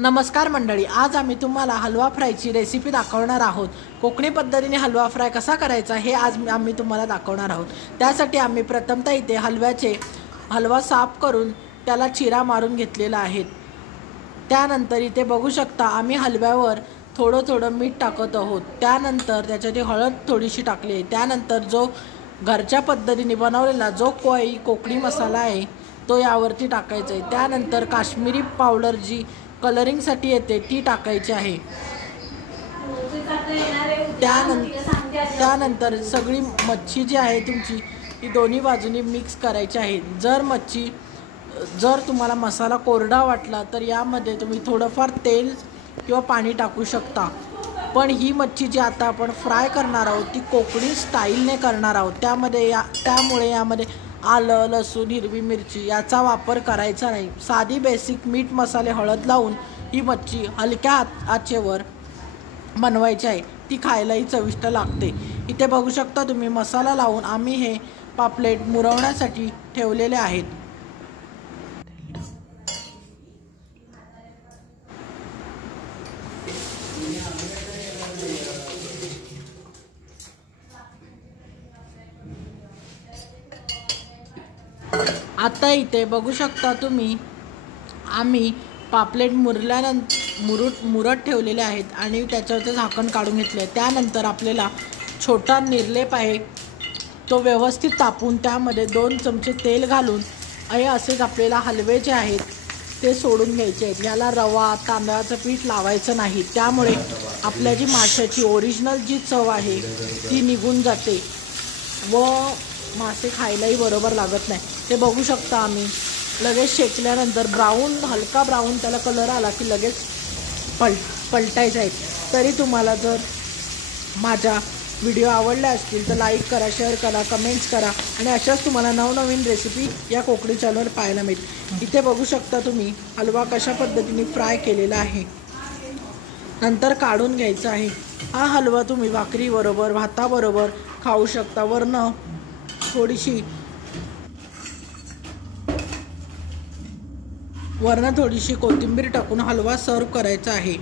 नमस्कार मंडळी, आज आम्ही तुम्हाला हलवा फ्रायची रेसिपी दाखवणार आहोत। कोकणी पद्धतीने हलवा फ्राय कसा करायचा हे आज आम्ही तुम्हाला दाखवणार आहोत। त्यासाठी आम्ही प्रथमतः इथे हलवा साफ करून त्याला चिरा मारून घेतलेला आहे। त्यानंतर इथे बघू शकता आम्ही हलव्यावर थोडं मीठ टाकत आहोत। त्यानंतर त्याच्यात हळद थोडीशी टाकली आहे। त्यानंतर जो घरच्या पद्धतीने बनवलेला जो कोकणी मसाला आहे तो यावरती टाकायचा आहे। त्यानंतर काश्मीरी पावडर जी कलरिंगसाठी येते ती टाकायची आहे। त्यानंतर सगळी मच्छी जी आहे तुमची ती दोन्ही बाजूनी मिक्स करायची आहे। जर तुम्हाला मसाला कोरडा वाटला तर यामध्ये तुम्ही थोडंफार तेल किंवा पाणी टाकू शकता। पण ही मच्छी जी आता आपण फ्राय करणार आहोत ती कोकणी स्टाईलने करणार आहोत। त्यामुळे यामध्ये आलं, लसूण, हिरवी मिरची याचा वापर करायचा नाही। साधी बेसिक मीठ, मसाले, हळद लावून ही मच्छी हलक्या आचेवर बनवायची आहे। ती खायलाही चविष्ट लागते। इथे बघू शकता तुम्ही मसाला लावून आम्ही हे पापलेट मुरवण्यासाठी ठेवलेले आहेत। आता इथे बघू शकता तुम्ही आम्ही पापलेट मुरत ठेवलेले आहेत आणि त्याच्यावरचं झाकण काढून घेतले। त्यानंतर आपल्याला छोटा निर्लेप आहे तो व्यवस्थित तापून त्यामध्ये 2 चमचे तेल घालून असेच आपल्याला हलवे जे आहेत ते सोडून घ्यायचे आहेत। याला रवा, तांदळाचं पीठ लावायचं नाही। त्यामुळे आपल्या जी माशाची ओरिजिनल जी चव आहे ती निघून जाते व मासे खायलाही बरोबर लागत नाही। ते बघू शकता आम्ही लगेच शेकल्यानंतर हलका ब्राऊन त्याला कलर आला की लगेच पलटायचं आहे। तरी तुम्हाला जर माझा व्हिडिओ आवडला असतील तर लाईक करा, शेअर करा, कमेंट्स करा आणि अशाच तुम्हाला नवनवीन रेसिपी या कोकणी चॅनलवर पाहायला मिळेल। इथे बघू शकता तुम्ही हलवा कशा पद्धतीने फ्राय केलेला आहे। नंतर काढून घ्यायचा आहे। हा हलवा तुम्ही भाकरीबरोबर, भाताबरोबर खाऊ शकता। वरनं थोडीशी कोथिंबीर टाकून हलवा सर्व करायचा आहे।